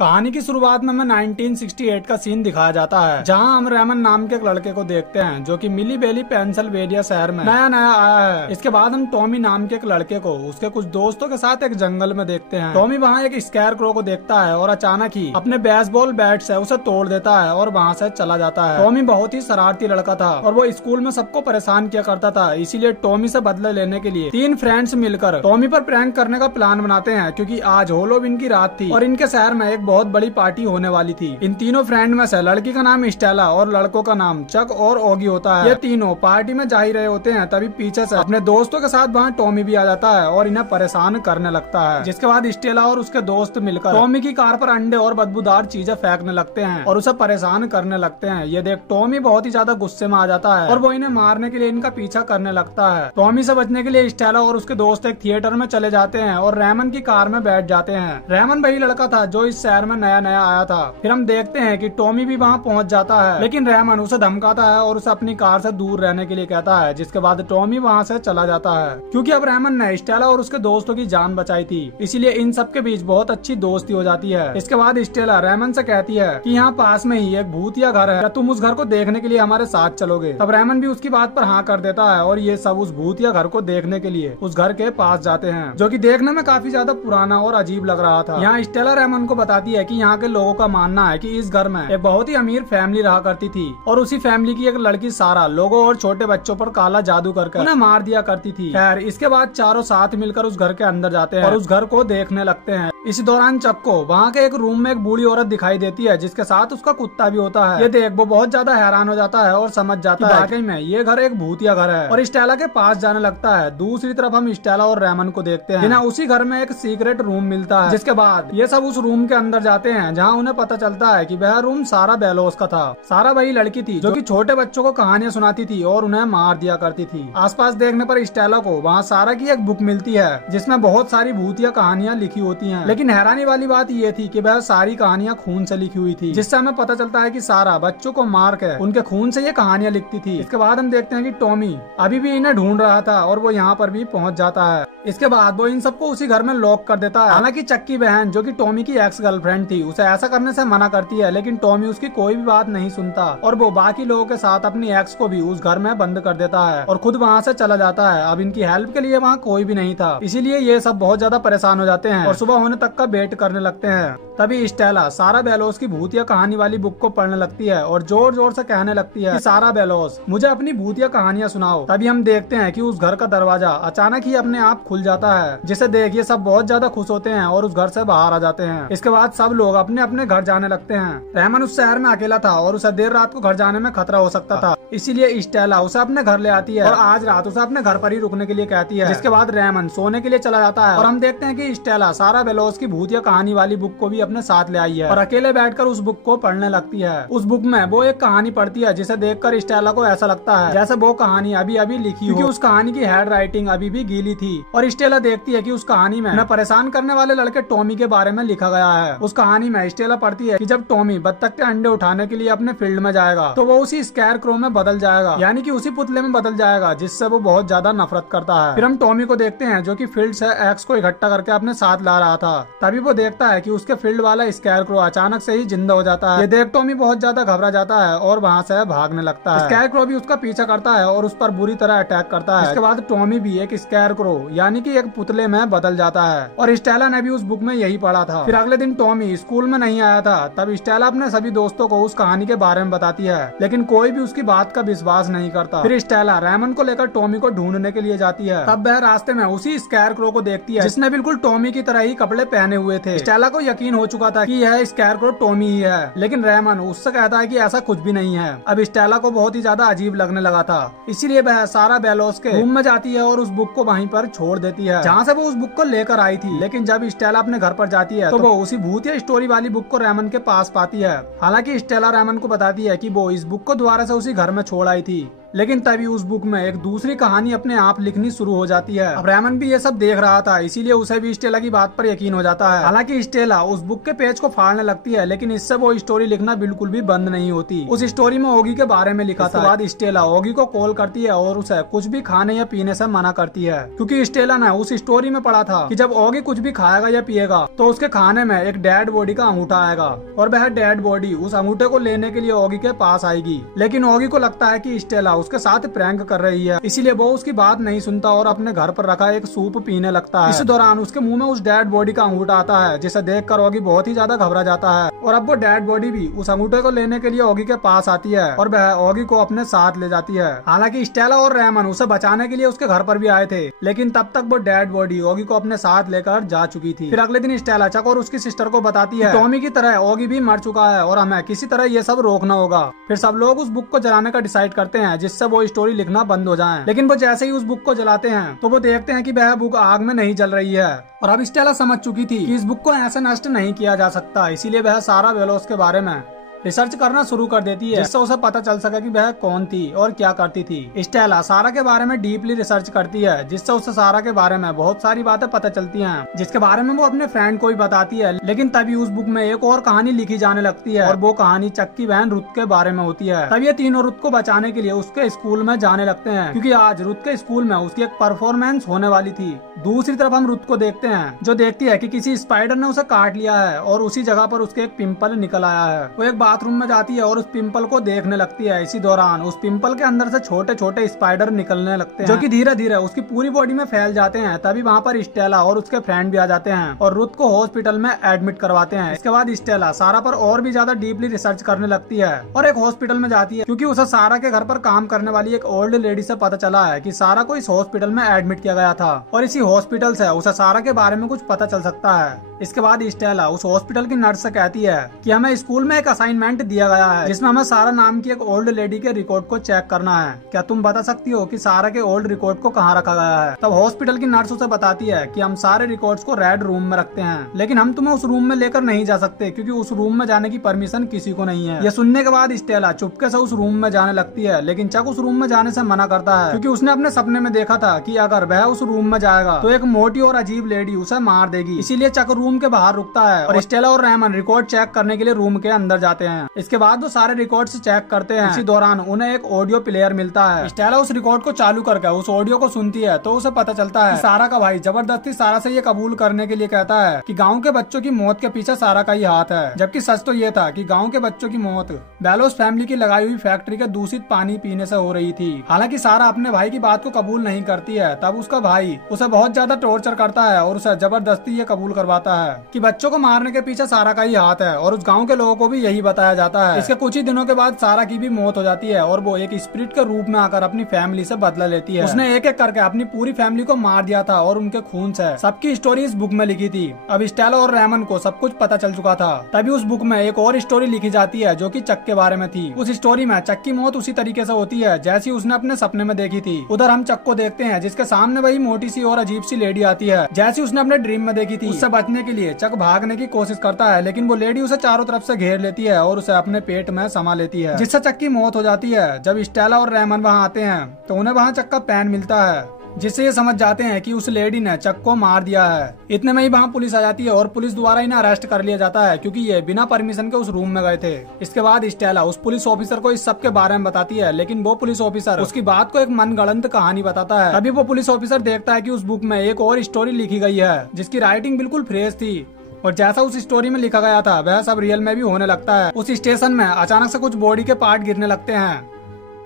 कहानी की शुरुआत में हमें 1968 का सीन दिखाया जाता है, जहां हम रेमन नाम के एक लड़के को देखते हैं जो कि मिली बेली पेंसिल्वेनिया शहर में नया नया आया है। इसके बाद हम टॉमी नाम के एक लड़के को उसके कुछ दोस्तों के साथ एक जंगल में देखते हैं। टॉमी वहां एक स्केयर क्रो को देखता है और अचानक ही अपने बेसबॉल बैट से उसे तोड़ देता है और वहां से चला जाता है। टॉमी बहुत ही शरारती लड़का था और वो स्कूल में सबको परेशान किया करता था, इसीलिए टॉमी से बदला लेने के लिए 3 फ्रेंड्स मिलकर टॉमी पर प्रैंक करने का प्लान बनाते हैं, क्योंकि आज हैलोवीन की रात थी और इनके शहर में एक बहुत बड़ी पार्टी होने वाली थी। इन तीनों फ्रेंड में से लड़की का नाम स्टेला और लड़कों का नाम चक और ओगी होता है। ये तीनों पार्टी में जा ही रहे होते हैं, तभी पीछे से अपने दोस्तों के साथ वहाँ टॉमी भी आ जाता है और इन्हें परेशान करने लगता है। जिसके बाद स्टेला और उसके दोस्त मिलकर टॉमी की कार पर अंडे और बदबूदार चीजें फेंकने लगते हैं और उसे परेशान करने लगते हैं। ये देख टॉमी बहुत ही ज्यादा गुस्से में आ जाता है और वो इन्हें मारने के लिए इनका पीछा करने लगता है। टॉमी से बचने के लिए स्टेला और उसके दोस्त एक थिएटर में चले जाते हैं और रेमन की कार में बैठ जाते हैं। रेमन वही लड़का था जो इस शहर में नया नया आया था। फिर हम देखते हैं कि टॉमी भी वहाँ पहुँच जाता है, लेकिन रेमन उसे धमकाता है और उसे अपनी कार से दूर रहने के लिए कहता है। जिसके बाद टॉमी वहाँ से चला जाता है, क्योंकि अब रेमन ने स्टेला और उसके दोस्तों की जान बचाई थी, इसीलिए इन सब के बीच बहुत अच्छी दोस्ती हो जाती है। इसके बाद स्टेला रेमन से कहती है कि यहाँ पास में ही एक भूतिया घर है, तुम उस घर को देखने के लिए हमारे साथ चलोगे। तब रेमन भी उसकी बात पर हाँ कर देता है और ये सब उस भूतिया घर को देखने के लिए उस घर के पास जाते हैं, जो कि देखने में काफी ज्यादा पुराना और अजीब लग रहा था। यहाँ स्टेला रेमन को बताती है कि यहाँ के लोगों का मानना है कि इस घर में एक बहुत ही अमीर फैमिली रहा करती थी और उसी फैमिली की एक लड़की सारा लोगों और छोटे बच्चों पर काला जादू करके उन्हें मार दिया करती थी। खैर, इसके बाद चारों साथ मिलकर उस घर के अंदर जाते हैं और उस घर को देखने लगते हैं। इसी दौरान चक को वहाँ के एक रूम में एक बूढ़ी औरत दिखाई देती है, जिसके साथ उसका कुत्ता भी होता है। ये देख वो बहुत ज्यादा हैरान हो जाता है और समझ जाता है वाकई में ये घर एक भूतिया घर है और स्टेला के पास जाने लगता है। दूसरी तरफ हम स्टेला और रेमन को देखते हैं, जिन्हें उसी घर में एक सीक्रेट रूम मिलता है। जिसके बाद ये सब उस रूम के अंदर जाते हैं, जहाँ उन्हें पता चलता है कि वह रूम सारा बेलोस का था। सारा वही लड़की थी जो कि छोटे बच्चों को कहानियां सुनाती थी और उन्हें मार दिया करती थी। आसपास देखने पर स्टेला को वहाँ सारा की एक बुक मिलती है, जिसमें बहुत सारी भूतिया कहानियां लिखी होती हैं। लेकिन हैरानी वाली बात ये थी कि वह सारी कहानियां खून से लिखी हुई थी, जिससे हमें पता चलता है कि सारा बच्चों को मार के उनके खून से ये कहानियां लिखती थी। इसके बाद हम देखते हैं कि टॉमी अभी भी इन्हें ढूंढ रहा था और वो यहाँ पर भी पहुँच जाता है। इसके बाद वो इन सबको उसी घर में लॉक कर देता है। हालांकि चक की बहन जो कि टॉमी की एक्स गर्लफ्रेंड थी उसे ऐसा करने से मना करती है, लेकिन टॉमी उसकी कोई भी बात नहीं सुनता और वो बाकी लोगों के साथ अपनी एक्स को भी उस घर में बंद कर देता है और खुद वहाँ से चला जाता है। अब इनकी हेल्प के लिए वहाँ कोई भी नहीं था, इसीलिए ये सब बहुत ज्यादा परेशान हो जाते हैं और सुबह होने तक का वेट करने लगते हैं। तभी स्टेला सारा बेलोस की भूतिया कहानी वाली बुक को पढ़ने लगती है और जोर जोर से कहने लगती है कि सारा बेलोस मुझे अपनी भूतिया कहानियां सुनाओ। तभी हम देखते हैं कि उस घर का दरवाजा अचानक ही अपने आप खुल जाता है, जिसे देख ये सब बहुत ज्यादा खुश होते हैं और उस घर से बाहर आ जाते हैं। इसके बाद सब लोग अपने अपने घर जाने लगते हैं। रेमन उस शहर में अकेला था और उसे देर रात को घर जाने में खतरा हो सकता था, इसीलिए स्टेला उसे अपने घर ले आती है और आज रात उसे अपने घर पर ही रुकने के लिए कहती है। जिसके बाद रेमन सोने के लिए चला जाता है और हम देखते हैं कि स्टेला सारा बेलोस की भूतिया कहानी वाली बुक को भी अपने साथ ले आई है और अकेले बैठकर उस बुक को पढ़ने लगती है। उस बुक में वो एक कहानी पढ़ती है, जिसे देखकर स्टेला को ऐसा लगता है जैसे वो कहानी अभी अभी लिखी हो, क्योंकि उस कहानी की हैंड राइटिंग अभी भी गीली थी। और स्टेला देखती है कि उस कहानी में परेशान करने वाले लड़के टॉमी के बारे में लिखा गया है। उस कहानी में स्टेला पढ़ती है कि जब टॉमी बत्तख के अंडे उठाने के लिए अपने फील्ड में जाएगा तो वो उसी स्केयर क्रो में बदल जाएगा, यानी कि उसी पुतले में बदल जाएगा, जिससे वो बहुत ज्यादा नफरत करता है। फिर हम टॉमी को देखते हैं जो कि फील्ड से एक्स को इकट्ठा करके अपने साथ ला रहा था। तभी वो देखता है कि उसके फील्ड वाला स्केयर क्रो अचानक से ही जिंदा हो जाता है। ये देख टॉमी बहुत ज्यादा घबरा जाता है और वहाँ से भागने लगता है। स्केयर क्रो भी उसका पीछा करता है और उस पर बुरी तरह अटैक करता है। इसके बाद टॉमी भी एक स्केयर क्रो यानी कि एक पुतले में बदल जाता है और स्टेला ने भी उस बुक में यही पढ़ा था। फिर अगले दिन टॉमी स्कूल में नहीं आया था, तब स्टेला अपने सभी दोस्तों को उस कहानी के बारे में बताती है, लेकिन कोई भी उसकी बात का विश्वास नहीं करता। फिर स्टेला रेमन को लेकर टॉमी को ढूंढने के लिए जाती है। तब वह रास्ते में उसी स्केयर क्रो को देखती है, जिसने बिल्कुल टॉमी की तरह ही कपड़े पहने हुए थे। स्टेला को यकीन हो चुका था कि यह स्केयर क्रो टॉमी ही है, लेकिन रेमन उससे कहता है कि ऐसा कुछ भी नहीं है। अब स्टेला को बहुत ही ज्यादा अजीब लगने लगा था, इसीलिए वह सारा बेलोस के रूम में जाती है और उस बुक को वहीं पर छोड़ देती है, जहाँ से वो उस बुक को लेकर आई थी। लेकिन जब स्टेला अपने घर पर जाती है तो वो उसी भूतिया स्टोरी वाली बुक को रेमन के पास पाती है। हालांकि स्टेला रेमन को बताती है कि वो इस बुक को दोबारा से उसी घर में छोड़ आई थी लेकिन तभी उस बुक में एक दूसरी कहानी अपने आप लिखनी शुरू हो जाती है। अब रेमन भी ये सब देख रहा था, इसीलिए उसे भी स्टेला की बात पर यकीन हो जाता है। हालांकि स्टेला उस बुक के पेज को फाड़ने लगती है, लेकिन इससे वो स्टोरी लिखना बिल्कुल भी बंद नहीं होती। उस स्टोरी में ओगी के बारे में लिखा था। बाद स्टेला ओगी को कॉल करती है और उसे कुछ भी खाने या पीने से मना करती है, क्योंकि स्टेला ने उस स्टोरी में पढ़ा था कि जब ओगी कुछ भी खाएगा या पिएगा तो उसके खाने में एक डेड बॉडी का अंगूठा आएगा और वह डेड बॉडी उस अंगूठे को लेने के लिए ओगी के पास आएगी। लेकिन ओगी को लगता है कि स्टेला उसके साथ प्रैंक कर रही है, इसीलिए वो उसकी बात नहीं सुनता और अपने घर पर रखा एक सूप पीने लगता है। इस दौरान उसके मुंह में उस डेड बॉडी का अंगूठा आता है, जिसे देखकर ओगी बहुत ही ज्यादा घबरा जाता है और अब वो डेड बॉडी भी उस अंगूठे को लेने के लिए ओगी के पास आती है और वह ओगी को अपने साथ ले जाती है। हालांकि स्टेला और रेमन उसे बचाने के लिए उसके घर पर भी आए थे, लेकिन तब तक वो डेड बॉडी ओगी को अपने साथ लेकर जा चुकी थी। फिर अगले दिन स्टेला चक और उसकी सिस्टर को बताती है टॉमी की तरह ओगी भी मर चुका है और हमें किसी तरह ये सब रोकना होगा। फिर सब लोग उस बुक को जलाने का डिसाइड करते हैं, जिससे वो स्टोरी लिखना बंद हो जाए। लेकिन वो जैसे ही उस बुक को जलाते हैं तो वो देखते हैं कि वह बुक आग में नहीं जल रही है। और अब स्टेला समझ चुकी थी कि इस बुक को ऐसे नष्ट नहीं किया जा सकता, इसीलिए वह सारा वेलोस के बारे में रिसर्च करना शुरू कर देती है, जिससे उसे पता चल सके कि वह कौन थी और क्या करती थी। स्टेला सारा के बारे में डीपली रिसर्च करती है, जिससे उसे सारा के बारे में बहुत सारी बातें पता चलती हैं, जिसके बारे में वो अपने फ्रेंड को भी बताती है। लेकिन तभी उस बुक में एक और कहानी लिखी जाने लगती है और वो कहानी चक की बहन रुत के बारे में होती है। तब ये तीनों रुत को बचाने के लिए उसके स्कूल में जाने लगते हैं, क्योंकि आज रुत के स्कूल में उसकी एक परफॉर्मेंस होने वाली थी। दूसरी तरफ हम रुत को देखते हैं, जो देखती है कि किसी स्पाइडर ने उसे काट लिया है और उसी जगह पर उसके एक पिंपल निकल आया है। वो एक बाथरूम में जाती है और उस पिंपल को देखने लगती है। इसी दौरान उस पिंपल के अंदर से छोटे छोटे स्पाइडर निकलने लगते हैं, जो कि धीरे धीरे उसकी पूरी बॉडी में फैल जाते हैं। तभी वहाँ पर स्टेला और उसके फ्रेंड भी आ जाते हैं और रुत को हॉस्पिटल में एडमिट करवाते हैं। इसके बाद स्टेला सारा पर और भी ज्यादा डीपली रिसर्च करने लगती है और एक हॉस्पिटल में जाती है, क्योंकि उसे सारा के घर पर काम करने वाली एक ओल्ड लेडी से पता चला है कि सारा को इस हॉस्पिटल में एडमिट किया गया था और इसी हॉस्पिटल से उसे सारा के बारे में कुछ पता चल सकता है। इसके बाद स्टेला उस हॉस्पिटल की नर्स से कहती है कि हमें स्कूल में एक असाइनमेंट दिया गया है, जिसमें हमें सारा नाम की एक ओल्ड लेडी के रिकॉर्ड को चेक करना है। क्या तुम बता सकती हो कि सारा के ओल्ड रिकॉर्ड को कहाँ रखा गया है? तब हॉस्पिटल की नर्स उसे बताती है कि हम सारे रिकॉर्ड्स को रेड रूम में रखते हैं, लेकिन हम तुम्हें उस रूम में लेकर नहीं जा सकते, क्योंकि उस रूम में जाने की परमिशन किसी को नहीं है। ये सुनने के बाद स्टेला चुपके से उस रूम में जाने लगती है, लेकिन चक उस रूम में जाने से मना करता है, क्योंकि उसने अपने सपने में देखा था कि अगर वह उस रूम में जाएगा तो एक मोटी और अजीब लेडी उसे मार देगी। इसीलिए चक रूम के बाहर रुकता है और स्टेला और रेमन रिकॉर्ड चेक करने के लिए रूम के अंदर जाते हैं। इसके बाद वो सारे रिकॉर्ड्स चेक करते हैं। इसी दौरान उन्हें एक ऑडियो प्लेयर मिलता है। स्टेला उस रिकॉर्ड को चालू करके उस ऑडियो को सुनती है तो उसे पता चलता है कि सारा का भाई जबरदस्ती सारा से ये कबूल करने के लिए कहता है कि गांव के बच्चों की मौत के पीछे सारा का ही हाथ है, जबकि सच तो ये था कि गांव के बच्चों की मौत बेलोस फैमिली की लगाई हुई फैक्ट्री के दूषित पानी पीने से हो रही थी। हालांकि सारा अपने भाई की बात को कबूल नहीं करती है। तब उसका भाई उसे बहुत ज्यादा टॉर्चर करता है और उसे जबरदस्ती ये कबूल करवाता है कि बच्चों को मारने के पीछे सारा का ही हाथ है, और उस गाँव के लोगों को भी यही बताया जाता है। इसके कुछ ही दिनों के बाद सारा की भी मौत हो जाती है और वो एक स्पिरिट के रूप में आकर अपनी फैमिली से बदला लेती है। उसने एक एक करके अपनी पूरी फैमिली को मार दिया था और उनके खून से सबकी स्टोरी इस बुक में लिखी थी। अब स्टेला और रेमन को सब कुछ पता चल चुका था। तभी उस बुक में एक और स्टोरी लिखी जाती है, जो कि चक के बारे में थी। उस स्टोरी में चक की मौत उसी तरीके से होती है जैसी उसने अपने सपने में देखी थी। उधर हम चक को देखते हैं, जिसके सामने वही मोटी सी और अजीब सी लेडी आती है, जैसी उसने अपने ड्रीम में देखी थी। उससे बचने के लिए चक भागने की कोशिश करता है, लेकिन वो लेडी उसे चारों तरफ से घेर लेती है और उसे अपने पेट में समा लेती है, जिससे चक की मौत हो जाती है। जब स्टेला और रेमन वहाँ आते हैं तो उन्हें वहाँ चक का पेन मिलता है, जिससे ये समझ जाते हैं कि उस लेडी ने चक को मार दिया है। इतने में ही वहाँ पुलिस आ जाती है और पुलिस द्वारा इन्हें अरेस्ट कर लिया जाता है, क्योंकि ये बिना परमिशन के उस रूम में गए थे। इसके बाद स्टेला उस पुलिस ऑफिसर को इस सब के बारे में बताती है, लेकिन वो पुलिस ऑफिसर उसकी बात को एक मनगढ़ंत कहानी बताता है। तभी वो पुलिस ऑफिसर देखता है कि उस बुक में एक और स्टोरी लिखी गई है, जिसकी राइटिंग बिल्कुल फ्रेश थी और जैसा उस स्टोरी में लिखा गया था वह सब रियल में भी होने लगता है। उस स्टेशन में अचानक से कुछ बॉडी के पार्ट गिरने लगते हैं,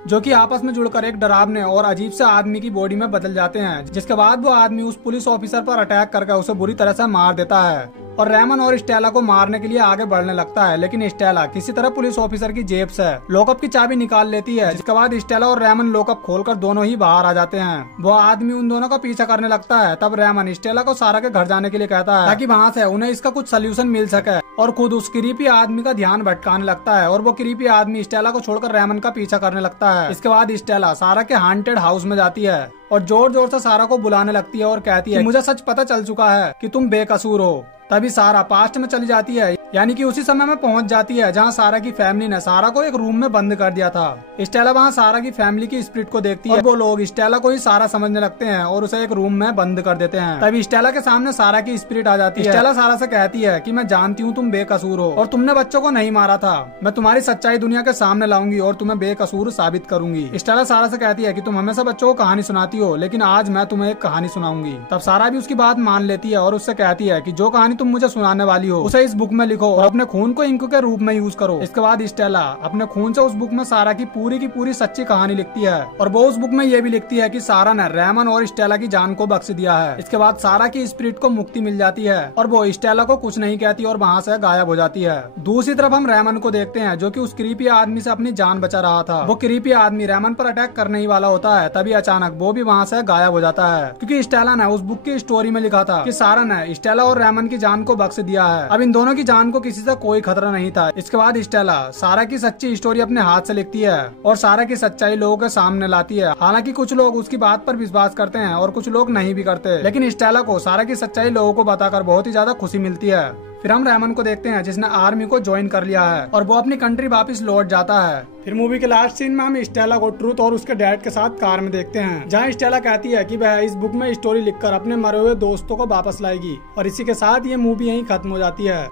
जो कि आपस में जुड़कर एक डरावने और अजीब से आदमी की बॉडी में बदल जाते हैं, जिसके बाद वो आदमी उस पुलिस ऑफिसर पर अटैक करके उसे बुरी तरह से मार देता है और रेमन और स्टेला को मारने के लिए आगे बढ़ने लगता है। लेकिन स्टेला किसी तरह पुलिस ऑफिसर की जेब से लॉकअप की चाबी निकाल लेती है, जिसके बाद स्टेला और रेमन लॉकअप खोलकर दोनों ही बाहर आ जाते हैं। वो आदमी उन दोनों का पीछा करने लगता है। तब रेमन स्टेला को सारा के घर जाने के लिए कहता है, ताकि वहाँ से उन्हें इसका कुछ सोल्यूशन मिल सके, और खुद उस क्रीपी आदमी का ध्यान भटकाने लगता है और वो क्रीपी आदमी स्टेला को छोड़कर रेमन का पीछा करने लगता है। इसके बाद स्टेला सारा के हांटेड हाउस में जाती है और जोर जोर से सारा को बुलाने लगती है और कहती है कि मुझे सच पता चल चुका है कि तुम बेकसूर हो। तभी सारा पास्ट में चली जाती है। यानी कि उसी समय में पहुंच जाती है जहां सारा की फैमिली ने सारा को एक रूम में बंद कर दिया था। स्टेला वहां सारा की फैमिली की स्पिरिट को देखती है और वो लोग स्टेला को ही सारा समझने लगते हैं और उसे एक रूम में बंद कर देते हैं। तभी स्टेला के सामने सारा की स्पिरिट आ जाती है। स्टेला सारा से कहती है कि मैं जानती हूँ तुम बेकसूर हो और तुमने बच्चों को नहीं मारा था। मैं तुम्हारी सच्चाई दुनिया के सामने लाऊंगी और तुम्हें बेकसूर साबित करूंगी। स्टेला सारा से कहती है कि तुम हमेशा बच्चों को कहानी सुनाती हो, लेकिन आज मैं तुम्हें एक कहानी सुनाऊंगी। तब सारा भी उसकी बात मान लेती है और उससे कहती है कि जो कहानी तुम मुझे सुनाने वाली हो उसे इस बुक में लिखो और अपने खून को इंक के रूप में यूज करो। इसके बाद स्टेला अपने खून से उस बुक में सारा की पूरी सच्ची कहानी लिखती है और वो उस बुक में ये भी लिखती है कि सारा ने रेमन और स्टेला की जान को बख्श दिया है। इसके बाद सारा की स्पिरिट को मुक्ति मिल जाती है और वो स्टेला को कुछ नहीं कहती और वहाँ से गायब हो जाती है। दूसरी तरफ हम रेमन को देखते हैं जो कि उस क्रीपी आदमी से अपनी जान बचा रहा था। वो क्रीपी आदमी रेमन पर अटैक करने ही वाला होता है, तभी अचानक वो भी वहाँ से गायब हो जाता है क्योंकि स्टेला ने उस बुक की स्टोरी में लिखा था कि सारा ने स्टेला और रेमन की जान को बख्श दिया है। अब इन दोनों की जान को किसी से कोई खतरा नहीं था। इसके बाद स्टेला सारा की सच्ची स्टोरी अपने हाथ से लिखती है और सारा की सच्चाई लोगों के सामने लाती है। हालांकि कुछ लोग उसकी बात पर विश्वास करते हैं और कुछ लोग नहीं भी करते, लेकिन स्टेला को सारा की सच्चाई लोगों को बताकर बहुत ही ज्यादा खुशी मिलती है। फिर हम रेमन को देखते हैं जिसने आर्मी को ज्वाइन कर लिया है और वो अपनी कंट्री वापस लौट जाता है। फिर मूवी के लास्ट सीन में हम स्टेला को ट्रूथ और उसके डैड के साथ कार में देखते हैं जहां स्टेला कहती है कि वह इस बुक में स्टोरी लिखकर अपने मरे हुए दोस्तों को वापस लाएगी और इसी के साथ ये मूवी यहीं खत्म हो जाती है।